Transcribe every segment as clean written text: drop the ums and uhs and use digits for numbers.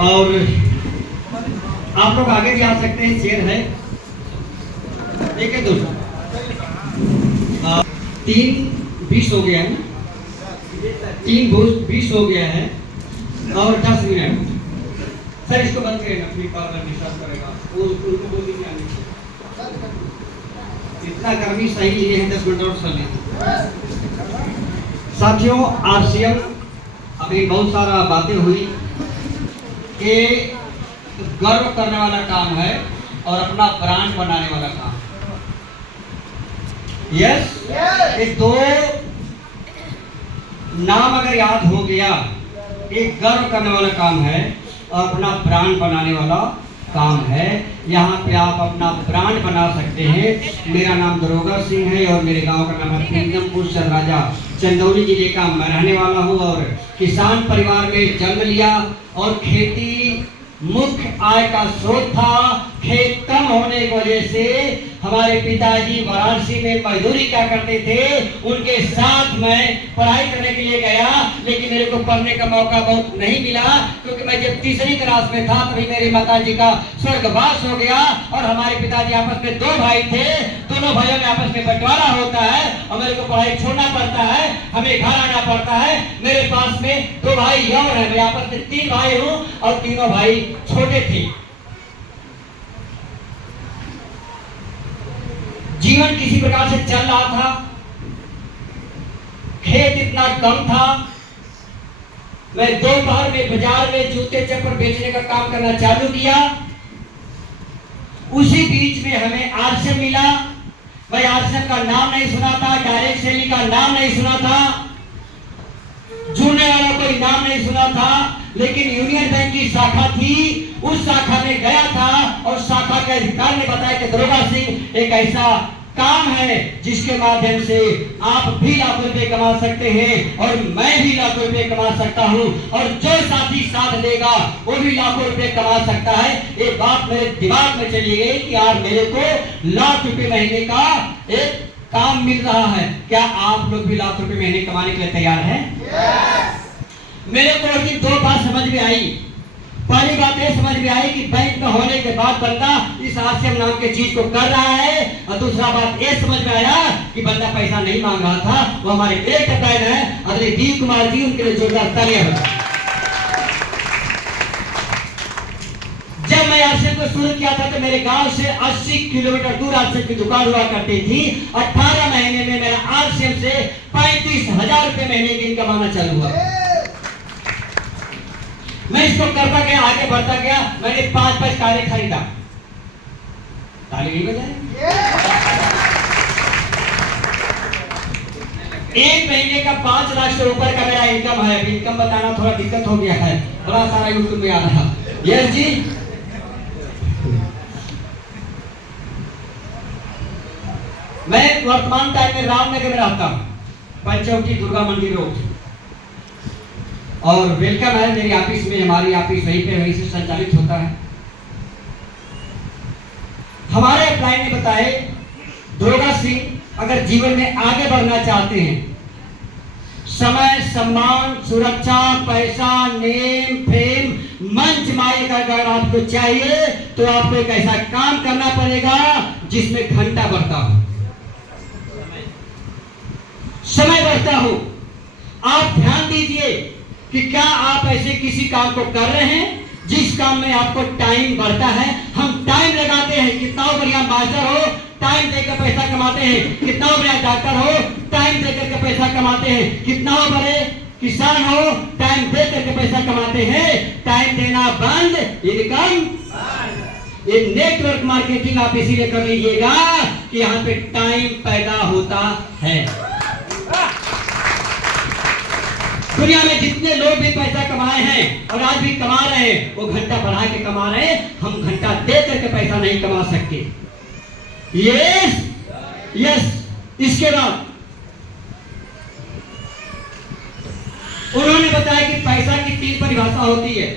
और आप लोग आगे भी आ सकते हैं, चेयर है। एक है, दो, 3:20 हो गया है, 3:20 हो गया है और 10 मिनट। सर इसको बंद करेगा, फ्लिपकार्ट डिस्टर्ब करेगा, वो उनको बोल दीजिए आने को। इतना गर्मी सही लिए हैं, 10 मिनट और चले। साथियों, आरसीएम अभी बहुत सारा बातें हुई कि गर्व करने वाला काम है और अपना ब्रांड बनाने वाला काम। यस, ये दो नाम अगर याद हो गया, एक गर्व करने वाला काम है और अपना ब्रांड बनाने वाला काम है। यहाँ पे आप अपना ब्रांड बना सकते हैं। मेरा नाम दरोगा सिंह है और मेरे गांव का नाम है प्रीतमपुर सरराजा, चंदौली जिले का मैं रहने वाला हूँ और किसान परिवार में जन्म लिया और खेती मुख्य आय का स्रोत था। खेत कम होने की वजह से हमारे पिताजी वाराणसी में मजदूरी क्या करते थे, उनके साथ मैं पढ़ाई करने के लिए गया, लेकिन मेरे को पढ़ने का मौका बहुत नहीं मिला क्योंकि मैं जब तीसरी क्लास में था तभी मेरी माताजी का स्वर्गवास हो गया और हमारे पिताजी आपस में 2 भाई थे। दोनों भाइयों में आपस में बंटवारा होता है और मेरे को पढ़ाई छोड़ना पड़ता है, हमें घर आना पड़ता है। मेरे पास में 2 भाई और है, मैं आपस में 3 भाई हूँ और तीनों भाई छोटे थे। जीवन किसी प्रकार से चल रहा था, खेत इतना कम था। मैं दोपहर में बाजार में जूते चप्पल बेचने का काम करना चालू किया। उसी बीच में हमें आरसीएम मिला। मैं आरसीएम का नाम नहीं सुना था, डायरेक्ट सेलिंग का नाम नहीं सुना था, जुड़ने वाला कोई नाम नहीं सुना था, लेकिन यूनियन बैंक की शाखा थी, उस शाखा में गया था और शाखा के अधिकारी ने बताया कि दरोगा सिंह एक ऐसा काम है जिसके माध्यम से आप भी लाखों रुपए कमा सकते हैं और मैं भी लाखों रुपए कमा सकता हूं और जो साथी साथ देगा वो भी लाखों रुपए कमा सकता है। ये बात मेरे दिमाग में चली गई कि यार मेरे को लाख रुपए महीने का एक काम मिल रहा है, क्या आप लोग भी लाख रुपए महीने कमाने के लिए तैयार हैं? मेरे को एक 2 बात समझ में आई। पहली बात ये समझ में आई कि बैंक में होने के बाद बंदा इस आरसीएम नाम के चीज को कर रहा है और दूसरा बात ये समझ में आया कि बंदा पैसा नहीं मांग रहा था, वो हमारे एक बहन है अगले दीप कुमार जी, उनके लिए जोरदार तालियां हो। जब मैं आरसीएम को शुरू किया था तो मेरे गांव से 80 किलोमीटर दूर आरसीएम की दुकान हुआ करती थी। 18 महीने में मेरा आरसीएम से 35,000 रुपए महीने की इनकम आना चालू हुआ। मैं इसको करता गया, आगे बढ़ता गया। मैंने 5 कारें खरीदा। ताली नहीं बजाए। 1 महीने का 5 लाख से ऊपर का मेरा इनकम है। इनकम बताना थोड़ा दिक्कत हो गया है, बड़ा सारा यूट्यूब में आ रहा। यस जी, मैं वर्तमान टाइम में रामनगर में रहता हूँ, पंचवटी दुर्गा मंदिर रोड, और वेलकम है मेरी ऑफिस में। हमारी ऑफिस वहीं पे वहीं से संचालित होता है। हमारे अपलाइन ने बताए दरोगा सिंह अगर जीवन में आगे बढ़ना चाहते हैं, समय, सम्मान, सुरक्षा, पैसा, नेम, फेम, मंच माई का अगर आपको चाहिए तो आपको एक ऐसा काम करना पड़ेगा जिसमें घंटा बढ़ता हो, समय बढ़ता हो। आप ध्यान दीजिए कि क्या आप ऐसे किसी काम को कर रहे हैं जिस काम में आपको टाइम बढ़ता है। हम टाइम लगाते हैं, कितना बढ़िया मास्टर हो टाइम देकर पैसा कमाते हैं, कितना बढ़िया डॉक्टर हो टाइम देकर के पैसा कमाते हैं, कितना बड़े किसान हो टाइम दे करके पैसा कमाते हैं। टाइम देना बंद, इनकम। ये नेटवर्क मार्केटिंग आप इसीलिए कर लीजिएगा कि यहाँ पे टाइम पैदा होता है। दुनिया में जितने लोग भी पैसा कमाए हैं और आज भी कमा रहे हैं, वो घंटा बढ़ा के कमा रहे हैं। हम घंटा दे करके पैसा नहीं कमा सकते। Yes yes. इसके बाद उन्होंने बताया कि पैसा की 3 परिभाषा होती है।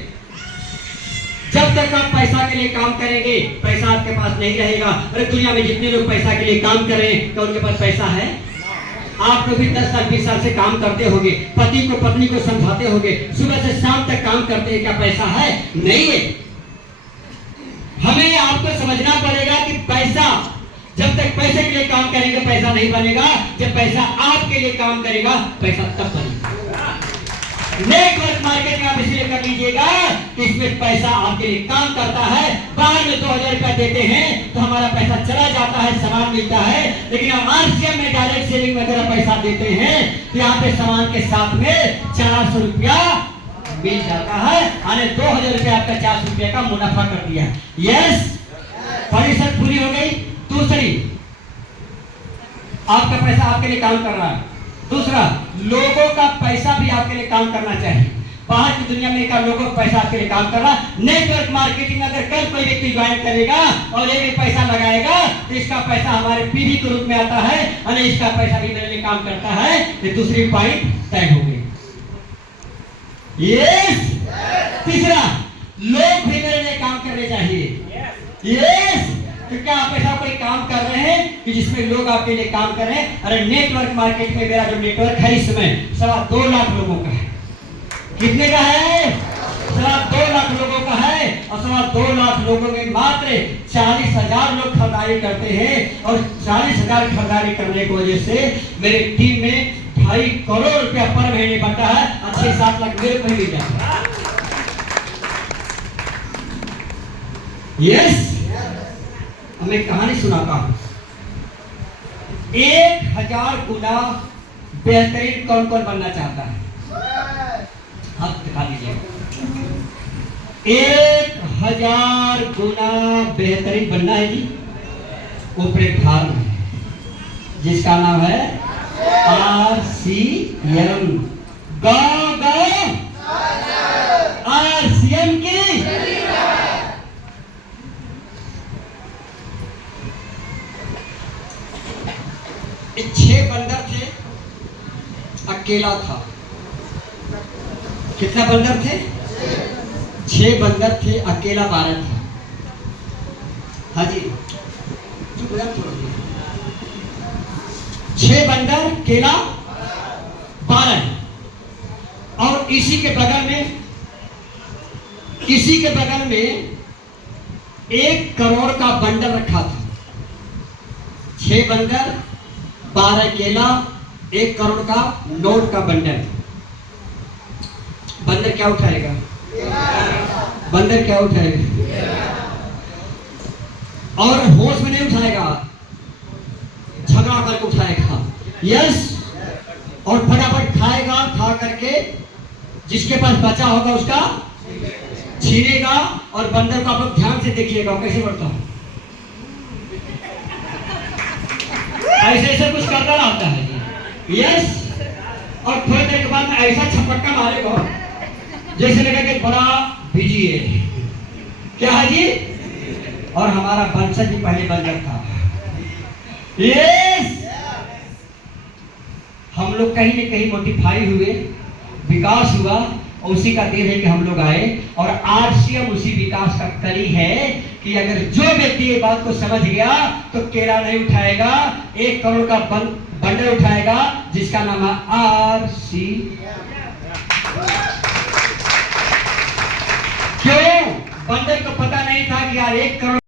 जब तक आप पैसा के लिए काम करेंगे पैसा आपके पास नहीं रहेगा। अरे दुनिया में जितने लोग पैसा के लिए काम कर रहे हैं तो उनके पास पैसा है? आप लोग भी 10 साल 20 साल से काम करते होंगे, पति को पत्नी को समझाते होंगे, सुबह से शाम तक काम करते हैं, क्या पैसा है? नहीं है। हमें आपको समझना पड़ेगा कि पैसा, जब तक पैसे के लिए काम करेंगे पैसा नहीं बनेगा, जब पैसा आपके लिए काम करेगा पैसा तब बनेगा। नेटवर्क मार्केटिंग आप इसलिए कर लीजिएगा कि इसमें पैसा आपके लिए काम करता है। बाहर में 2000 रुपया देते हैं तो हमारा पैसा चला जाता है, सामान मिलता है, लेकिन हम आरसीएम में डायरेक्ट सेलिंग में अगर पैसा देते हैं तो यहाँ पे सामान के साथ में 400 रुपया मिल जाता है। यानी 2000 रुपया आपका 400 रुपया का मुनाफा कर दिया। यस, पहली शर्त पूरी हो गई। दूसरी, आपका पैसा आपके लिए काम कर रहा है। दूसरा, लोगों का पैसा भी आपके लिए काम करना चाहिए। बाहर की दुनिया में का लोगों का पैसा आपके लिए काम कर रहा है। नेटवर्क मार्केटिंग अगर कल कोई व्यक्ति ज्वाइन करेगा और ये भी पैसा लगाएगा तो इसका पैसा हमारे पीवी के रूप में आता है, और इसका पैसा भी मेरे लिए काम करता है। ये दूसरी पॉइंट तय हो गई। यस। तीसरा, लोग भी मेरे लिए काम करने चाहिए। यस, तो क्या आप ऐसा कोई काम कर रहे हैं कि जिसमें लोग आपके लिए काम कर रहे हैं? अरे नेटवर्क मार्केट में मेरा जो नेटवर्क है इस समय 2.25 लाख लोगों का है। कितने का है? 2.25 लाख लोगों का है, और 2.25 लाख लोगों में मात्र 40,000 लोग खरीदारी करते हैं, और 40,000 खरीदारी करने की वजह से मेरी टीम में 2.5 करोड़ रुपया पर महीने बनता है, और 6-7 लाख मेरे को ही मिल जाता है। यस, मैं कहानी सुनाता हूं। 1000 गुना बेहतरीन कौन कौन बनना चाहता है? हाथ दिखा दीजिए। 1000 गुना बेहतरीन बनना है जी। वो प्लेटफार्म है जिसका नाम है आरसीएम। गाँव गाँव आरसीएम की 6 बंदर थे, अकेला था। कितना बंदर थे? 6 बंदर थे, अकेला 12 था। हाँ जी, चुप हो जाओ। 6 बंदर, केला 12, और इसी के बगल में 1 करोड़ का बंडल रखा था। 6 बंदर, 12 केला, 1 करोड़ का नोट का बंडल। बंदर क्या उठाएगा? बंदर क्या उठाएगा? और होश में नहीं उठाएगा, झगड़ा करके उठाएगा। यस, और फटाफट खाएगा, खा करके जिसके पास बचा होगा उसका छीनेगा। और बंदर को आप लोग ध्यान से देखिएगा कैसे बढ़ता है, ऐसे कुछ करता रहता है। यस, और थोड़ी देर के बाद में ऐसा छपक्का मारेगा जैसे लगा कि बड़ा बिजी है। क्या है जी? और हमारा वंशज भी पहले बंदर था। यस, हम लोग कहीं न कहीं मोटिफाई हुए, विकास हुआ, और उसी का देन है कि हम लोग आए। और आरसीएम उसी विकास का कड़ी है कि अगर जो व्यक्ति ये बात को समझ गया तो केला नहीं उठाएगा, 1 करोड़ का बंडल उठाएगा जिसका नाम है आरसी। क्यों? बंदर को पता नहीं था कि यार 1 करोड़